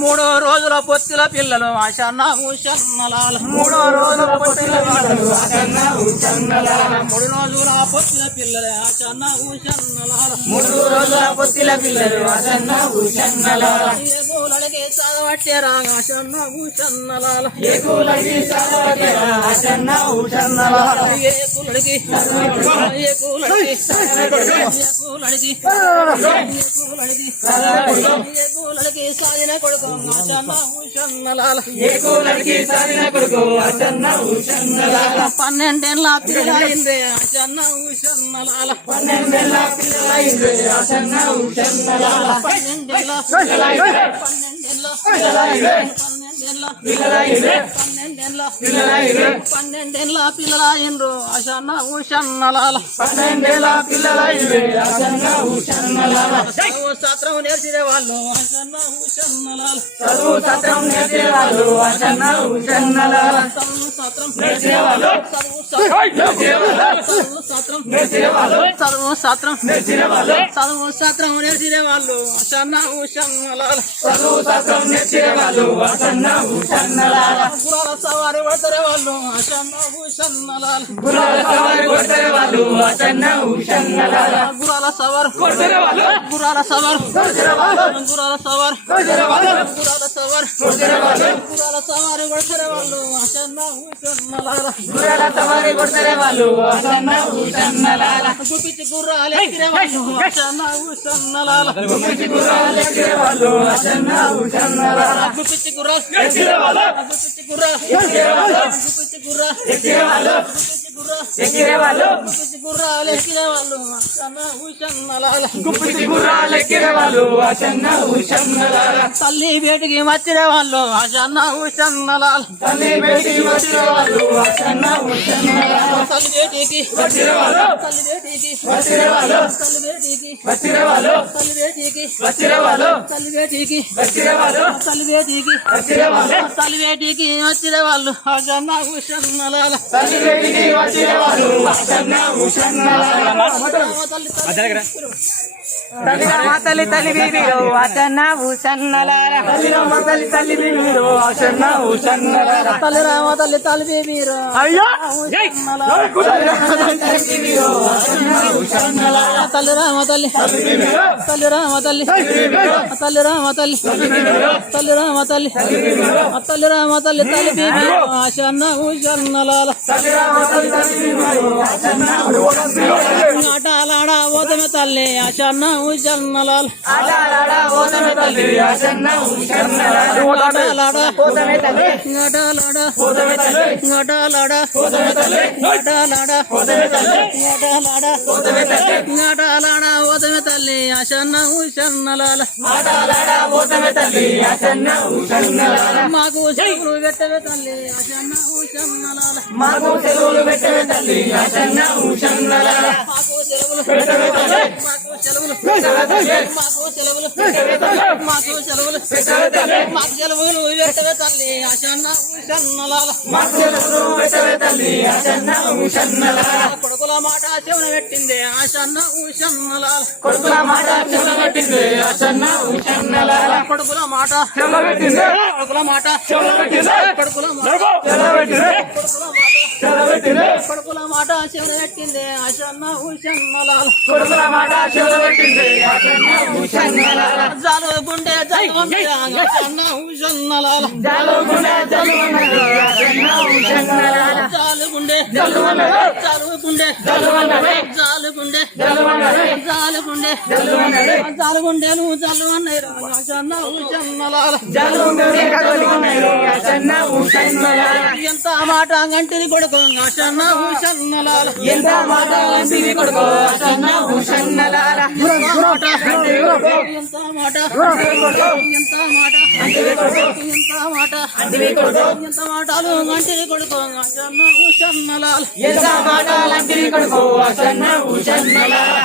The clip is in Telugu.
మూడో రోజుల పొత్తిల పిల్లలు ఆశన్న ఊషన్నలాల 3 రోజుల పొత్తిల పిల్లలు ఆశన్న ఊషన్నలాల 3 రోజుల పొత్తిల పిల్లలు ఆశన్న ఊషన్నలాల 3 రోజుల పొత్తిల పిల్లలు ఆశన్న ఊషన్నలాల ఏగోలడికి సాగవట్టేరా ఆశన్న ఊషన్నలాల ఏగోలడికి సాగవట్టేరా ఆశన్న ఊషన్నలాల ఏగోలడికి ఏగోలడికి ఏగోలడికి సాగిన కొడుకు ఆశన్న ఊషన్నలాల ఏగోలడికి సాగిన కొడుకు ఆశన్న ఊషన్నలాల 12 ఏళ్ల పిల్లలైందే ఆశన్న ఊషన్నలాల 12 ఏళ్ల పిల్లలైందే ఆశన్న ఊషన్నలాల 12 ఏళ్ల పిల్లలైండ్రు ఆశన్న ఊషన్నలాల 12 ఏళ్ల పిల్లలైందే ఆశన్న ఊషన్నలాల చదువు శాస్త్రం నేర్చిన వాళ్ళు ఆశన్న ఊషన్నలాల చదువు శాస్త్రం నేర్చిన వాళ్ళు ఆశన్న ఊషన్నలాల చదువు శాస్త్రం నేర్చిన వాళ్ళు చదువు శాస్త్రం నేర్చిన వాళ్ళు చదువు శాస్త్రం నేర్చిన వాళ్ళు చదువు శాస్త్రం నేర్చిన వాళ్ళు ఆశన్న ఊషన్నలాల చదువు శాస్త్రం నేర్చిన వాళ్ళు ఆశన్న ఊషన్నలాల గుర్రాల సవారి పడతారే వాళ్ళు ఆశన్న ఊషన్నలాల గుర్రాల సవారి పడతారే వాళ్ళు ఆశన్న ఊషన్నలాల గుర్రాల సవారి కొడతారే వాళ్ళు గుర్రాల సవారి కొడతారే వాళ్ళు గుర్రాల సవారి కొడతారే వాళ్ళు గుర్రాల సవారి కొడతారే వాళ్ళు గుర్రాల సవారి కొడతారే వాళ్ళు ఆశన్న ఊషన్నలాల గుర్రాల సవారి కొడతారే వాళ్ళు ఆశన్న ఊషన్నలాల గుప్పిచి గుర్రాలు ఎక్కిరే వాళ్ళు ఆశన్న ఊషన్నలాల గుప్పిచి గుర్రాలు ఎక్కిరే వాళ్ళు ఆశన్న ఊషన్నలాల గుప్పిచి గుర్రాలు ఎక్కిరే వాళ్ళు గుప్పిచి గుర్రాలు ఎక్కిరే వాళ్ళు గుప్పిచి గుర్రాలు ఎక్కిరే వాళ్ళు ఎక్కిరే వాళ్ళు గుప్పిచి గుర్రాలు ఎక్కిరే వాళ్ళు ఆశన్న ఊషన్నలాల గుప్పిచి గుర్రాలు ఎక్కిరే వాళ్ళు ఆశన్న ఊషన్నలాల తల్లి బేటికి వచ్చిరే వాళ్ళు ఆశన్న ఊషన్నలాల తల్లి బేటికి వచ్చిరే వాళ్ళు ఆశన్న ఊషన్నలాల తల్లి బేటికి వచ్చిరే వాళ్ళు తల్లి బేటికి వచ్చిరే వాళ్ళు తల్లి బేటికి వచ్చిరే వాళ్ళు తల్లి బేటికి వచ్చిరే వాళ్ళు తల్లి బేటికి వచ్చిరే వాళ్ళు తల్లి బేటికి వచ్చిరే వాళ్ళు తల్లి బేటికి వచ్చిరే వాళ్ళు ఆశన్న ఊషన్నలాల తల్లి బేటికి వచ్చిరే వాళ్ళు ఆశన్న ఊషన్నలాల తల్లి తల్లి బీబీరో ఆశన్న ఊషన్నలాల తల్లి తల్లి బీబీరో ఆశన్న ఊషన్నలాల తల్లి రామ తల్లి తల్లి బీబీరో అయ్యో తల్లి రామ తల్లి తల్లి రామ తల్లి తల్లి రామ తల్లి తల్లి రామ తల్లి తల్లి రామ తల్లి తల్లి బీబీరో ఆశన్న ఊషన్నలాల ఆటలాడ ఓదమె తల్లి ఆశన్న ఊషన్నలాల ఆటలాడ ఓదమె తల్లి ఆశన్న ఊషన్నలాల ఆటలాడ ఓదమె తల్లి ఆటలాడ ఓదమె తల్లి ఆటలాడ ఓదమె తల్లి ఆటలాడ ఓదమె తల్లి ఆటలాడ ఓదమె తల్లి ఆటలాడ ఓదమె తల్లి ఆశన్న ఊషన్నలాల ఆటలాడ ఓదమె తల్లి ఆశన్న ఊషన్నలాల మాకు సెలవులు పెట్టవే తల్లి ఆశన్న ఊషన్నలాల మాకు సెలవులు పెట్టవే తల్లి ఆశన్న ఊషన్నలాల మాకు సెలవులు పెట్టవే తల్లి మాకు సెలవులు పెట్టవే తల్లి మాకు సెలవులు పెట్టవే తల్లి మాకు సెలవులు పెట్టవే తల్లి మాకు సెలవులు పెట్టవే తల్లి ఆశన్న ఊషన్నలాల మాకు సెలవులు పెట్టవే తల్లి ఆశన్న ఊషన్నలాల కొడుకుల మాట చెవున పెట్టింది ఆశన్న ఊషన్నలాల కొడుకుల మాట చెవున పెట్టింది ఆశన్న ఊషన్నలాల కొడుకుల మాట చెవున పెట్టింది కొడుకుల మాట చెవున పెట్టింది కొడుకుల మాట చెవున పెట్టింది కొడుకుల మాట చెవున పెట్టింది కొడుకుల మాట చెవున పెట్టింది ఆశన్న ఊషన్నలాల కొడుకుల మాట చెవున పెట్టింది ఆశన్న ఊషన్నలాల జాలు గుండె జల్లుమన్నది ఆశన్న ఊషన్నలాల జాలు గుండె జల్లుమన్నది ఆశన్న ఊషన్నలాల జాలు గుండె జల్లుమన్నది జాలు గుండె జల్లుమన్నది జాలు గుండె జల్లుమన్నది జాలు గుండె జల్లుమన్నది జాలు గుండెను జల్లుమన్నది ఆశన్న ఊషన్నలాల జాలు గుండె జల్లుమన్నది ఆశన్న ఊషన్నలాల ఎంత మాట గంటిది కొడుకు ఆశన్న ఊషన్నలాల ఎంత మాట గంటిది కొడుకు ఆశన్న ఊషన్నలాల ఎంత మాట ఎంత మాట ఎంత మాట ఎంత మాట ఎంత మాటలు గంటిది కొడుకు ఆశన్న ఊషన్నలాల ఎంత మాట గంటిది కొడుకు ఆశన్న ఊషన్నలాల